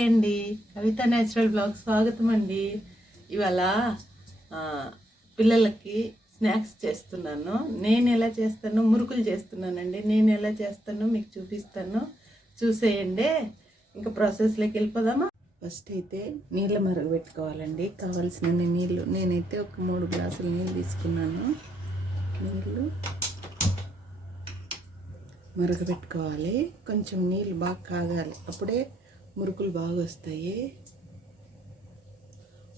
Hi అండి. కవిత natural blog స్వాగతం అండి. ఇవాళ పిల్లలకి స్నాక్స్ చేస్తున్నాను. నేను ఎలా చేస్తానో? మురుకులు చేస్తున్నానండి. నేను ఎలా చేస్తానో? మీకు చూపిస్తాను. చూసేయండి. ఇంకా ప్రాసెస్లోకి వెళ్ళిపోదామా? ఫస్ట్ అయితే నీళ్ళు మరగబెట్టుకోవాలండి కావాల్సిన నీళ్ళు. నేనైతే ఒక మూడు గ్లాసులు నీళ్ళు తీసుకున్నాను. నీళ్ళు మరగబెట్టుకోవాలి కొంచెం నీళ్ళు బాగా కాగాలి. అప్పుడే మురుకులు బాగా వస్తాయి.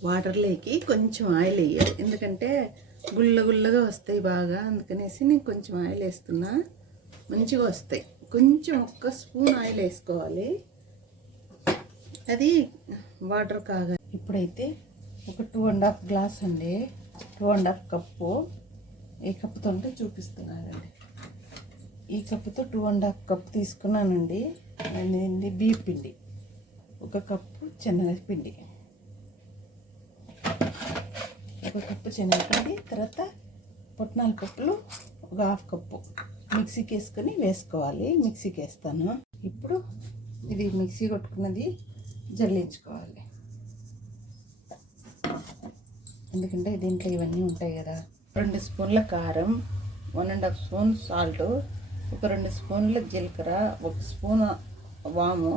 వాటర్లోకి కొంచెం ఆయిల్ వేయాలి ఎందుకంటే గుల్ల గుల్లగా వస్తాయి బాగా. అందుకనేసి నేను కొంచెం ఆయిల్ వేస్తున్నా. మంచిగా వస్తాయి. కొంచెం ఒక్క స్పూన్ ఆయిల్ వేసుకోవాలి. అది వాటర్ కాగా ఇప్పుడైతే ఒక టూ అండ్ హాఫ్ గ్లాస్ అండి. Two and half cup. ఈ కప్పుతో ఉంటే చూపిస్తున్నానండి. ఈ కప్పుతో టూ అండ్ హాఫ్ కప్ తీసుకున్నానండి. ఇది పిండి. ఒక కప్పు శనగపిండి ఒక కప్పు శనగపిండి తర్వాత పుట్నాల పప్పులు ఒక హాఫ్ కప్పు మిక్సీకి వేసుకొని వేసుకోవాలి. మిక్సీకి వేస్తాను ఇప్పుడు ఇది మిక్సీ కొట్టుకున్నది జల్లించుకోవాలి. ఎందుకంటే దీంట్లో ఇవన్నీ ఉంటాయి కదా. రెండు స్పూన్ల కారం one and half spoon salt ఒక రెండు స్పూన్ల జీలకర్ర ఒక స్పూన్ వాము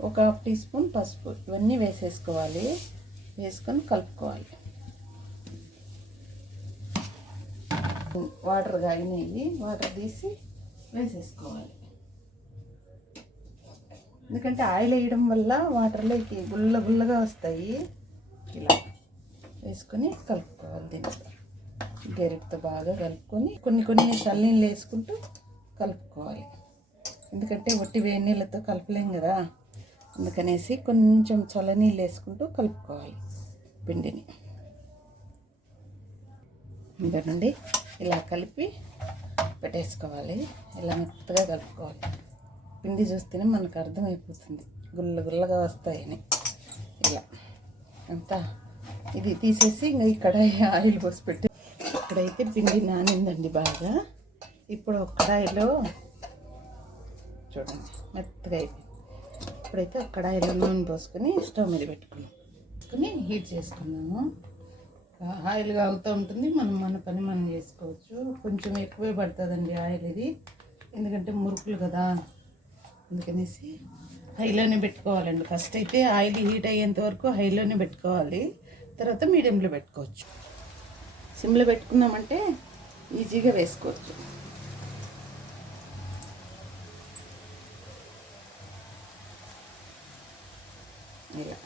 ఒక హాఫ్ టీ స్పూన్ పసుపు. ఇవన్నీ వేసేసుకోవాలి. వేసుకొని కలుపుకోవాలి. వాటర్ కాగినాయి. వాటర్ తీసి వేసేసుకోవాలి. ఎందుకంటే ఆయిల్ వేయడం వల్ల వాటర్లోకి గుల్ల గుల్లగా వస్తాయి. ఇలా వేసుకొని కలుపుకోవాలి దీంట్లో గెరిటితో బాగా కలుపుకొని కొన్ని కొన్ని చల్లనీళ్ళు వేసుకుంటూ కలుపుకోవాలి. ఎందుకంటే ఒట్టి వేడి నీళ్ళతో కలపలేం కదా. అందుకనేసి కొంచెం చల్లనీళ్ళు వేసుకుంటూ కలుపుకోవాలి పిండిని. ఇంకనండి ఇలా కలిపి పెట్టేసుకోవాలి. ఇలా మెత్తగా కలుపుకోవాలి. పిండి చూస్తేనే మనకు అర్థమైపోతుంది. గుల్ల గుల్లగా వస్తాయని. ఇలా. అంతా ఇది తీసేసి ఇంకా ఇక్కడ ఆయిల్ పోసి పెట్టి ఇక్కడైతే పిండి నానిందండి బాగా. ఇప్పుడు ఒక కడాయిలో చూడండి మెత్తగా అయిపోయింది. ఇప్పుడైతే అక్కడ కడాయిలో నూనె పోసుకొని స్టవ్ మీద పెట్టుకున్నాం. పెట్టుకుని హీట్ చేసుకున్నాము. ఆయిల్ కాగుతూ ఉంటుంది. మనం మన పని మనం చేసుకోవచ్చు. కొంచెం ఎక్కువే పడుతుందండి ఆయిల్ ఇది. ఎందుకంటే మురుకులు కదా. అందుకనేసి హైలోనే పెట్టుకోవాలండి. ఫస్ట్ అయితే ఆయిల్ హీట్ అయ్యేంత వరకు హైలోనే పెట్టుకోవాలి. తర్వాత మీడియంలో పెట్టుకోవచ్చు. సిమ్లో పెట్టుకున్నామంటే ఈజీగా వేసుకోవచ్చు. ఇలా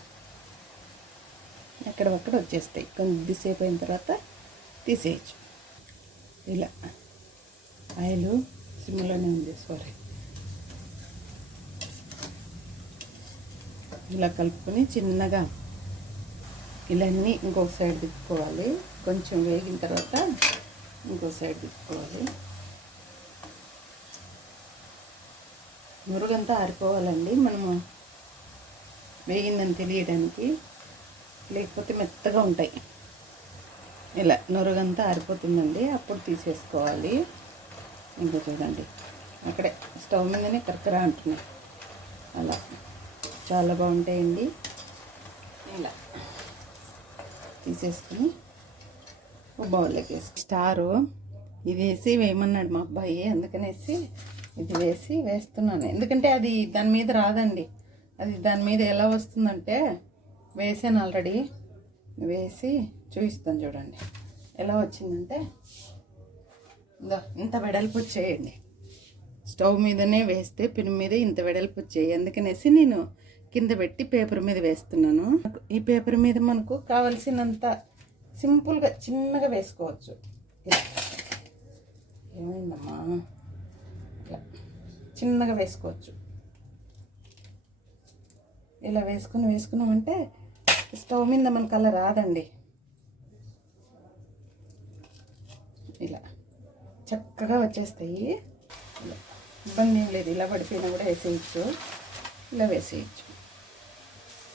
ఎక్కడ ఒక్కడ వచ్చేస్తాయి. కొద్దిసేపు అయిన తర్వాత తీసేయచ్చు. ఇలా. ఆయిల్ సిమ్లోనే ఉంది సారీ. ఇలా కలుపుకొని చిన్నగా ఇలా అన్నీ ఇంకొక సైడ్ తిప్పుకోవాలి. కొంచెం వేగిన తర్వాత ఇంకో సైడ్ తిప్పుకోవాలి. మురుగంతా ఆరిపోవాలండి. మనము వేగిందని తెలియడానికి లేకపోతే మెత్తగా ఉంటాయి. ఇలా నొరుగంతా ఆరిపోతుందండి. అప్పుడు తీసేసుకోవాలి. ఇంకా చూడండి. అక్కడే స్టవ్ మీదనే కరకర అంటున్నాయి అలా చాలా బాగుంటాయండి. ఇలా తీసేసుకుని ఒక బౌల్లోకి వేసి స్టారు ఇది వేసి వేయమన్నాడు మా అబ్బాయి. అందుకనేసి ఇది వేసి వేస్తున్నాను. ఎందుకంటే అది దాని మీద రాదండి. అది దాని మీద ఎలా వస్తుందంటే వేసాను ఆల్రెడీ వేసి చూపిస్తాను చూడండి. ఎలా వచ్చిందంటే ఇందా ఇంత వెడల్పు వచ్చేయండి స్టవ్ మీదనే వేస్తే పిన్ మీద ఇంత వెడల్పు చేయి. అందుకనేసి నేను కింద పెట్టి పేపర్ మీద వేస్తున్నాను. ఈ పేపర్ మీద మనకు కావలసినంత సింపుల్గా చిన్నగా వేసుకోవచ్చు. ఏమైందమ్మా? ఇలా. చిన్నగా వేసుకోవచ్చు. ఇలా వేసుకుని వేసుకున్నామంటే స్టవ్ మీద మనకు అలా రాదండి. ఇలా చక్కగా వచ్చేస్తాయి. ఇబ్బంది ఏం లేదు ఇలా పడిపోయినా కూడా వేసేయచ్చు. ఇలా వేసేయచ్చు.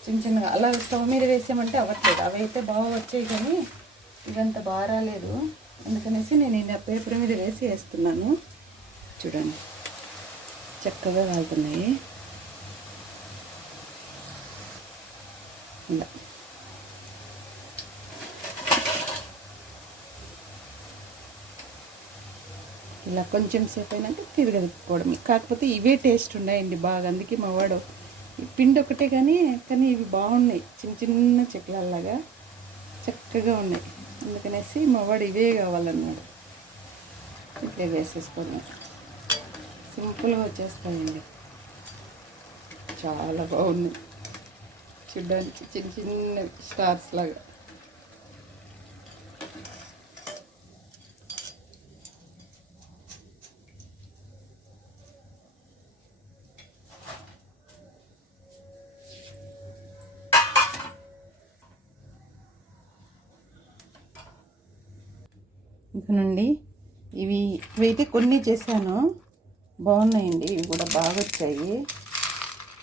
చిన్న చిన్నగా అలా స్టవ్ మీద వేసామంటే అవ్వట్లేదు. అవి అయితే బాగా వచ్చాయి కానీ ఇదంతా బాగా రాలేదు. అందుకనేసి నేను ఇలా పేపర్ మీద వేసి వేస్తున్నాను. చూడండి. చక్కగా కాలుతున్నాయి ఇలా ఇలా కొంచెం సేపు అయినాక తిరగదిప్పుకోవడం కాకపోతే ఇవే టేస్ట్ ఉన్నాయండి బాగా. అందుకే మా వాడు ఈ పిండి ఒకటే కానీ కానీ ఇవి బాగున్నాయి. చిన్న చిన్న చెక్కలలాగా చక్కగా ఉన్నాయి. అందుకనేసి మా వాడు ఇవే కావాలన్నాడు. ఇట్లే వేసేసుకున్నాం సింపుల్గా వచ్చేస్తాయండి. చాలా బాగున్నాయి. చూడడానికి చిన్న చిన్న స్టార్స్ లాగా. ఇంకా ఇవి ఇవైతే కొన్ని చేశాను. బాగున్నాయండి ఇవి కూడా బాగా వచ్చాయి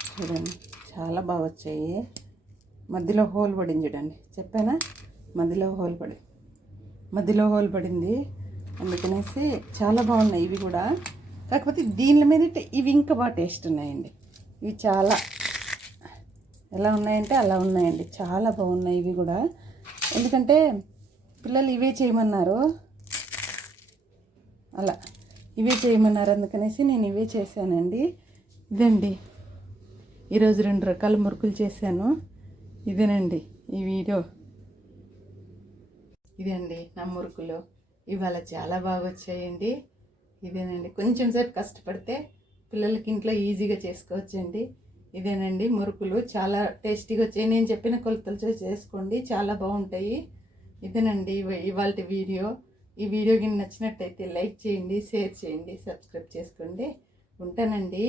చూడండి. చాలా బాగా వచ్చాయి. మధ్యలో హోల్ పడింది చూడండి. చెప్పానా? మధ్యలో హోల్ పడి మధ్యలో హోల్ పడింది. అందుకనేసి చాలా బాగున్నాయి ఇవి కూడా. కాకపోతే దీని మీద ఇవి ఇంకా బాగా టేస్ట్ ఉన్నాయండి. ఇవి చాలా ఎలా ఉన్నాయంటే అలా ఉన్నాయండి. చాలా బాగున్నాయి ఇవి కూడా. ఎందుకంటే పిల్లలు ఇవే చేయమన్నారు. అలా ఇవే చేయమన్నారు అందుకనేసి నేను ఇవే చేశానండి. ఇదండి. ఈరోజు రెండు రకాల మురుకులు చేశాను. ఇదేనండి ఈ వీడియో. ఇదండి నా మురుకులు. ఇవాళ చాలా బాగా వచ్చాయండి. ఇదేనండి కొంచెం సేపు కష్టపడితే పిల్లలకి ఇంట్లో ఈజీగా చేసుకోవచ్చండి. ఇదేనండి మురుకులు చాలా టేస్టీగా వచ్చాయి. నేను చెప్పిన కొలతలతో చేసుకోండి చాలా బాగుంటాయి. ఇదేనండి ఇవాళ వీడియో. ఈ వీడియో కింద నచ్చినట్టయితే లైక్ చేయండి షేర్ చేయండి సబ్స్క్రైబ్ చేసుకోండి. ఉంటానండి.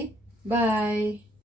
బాయ్.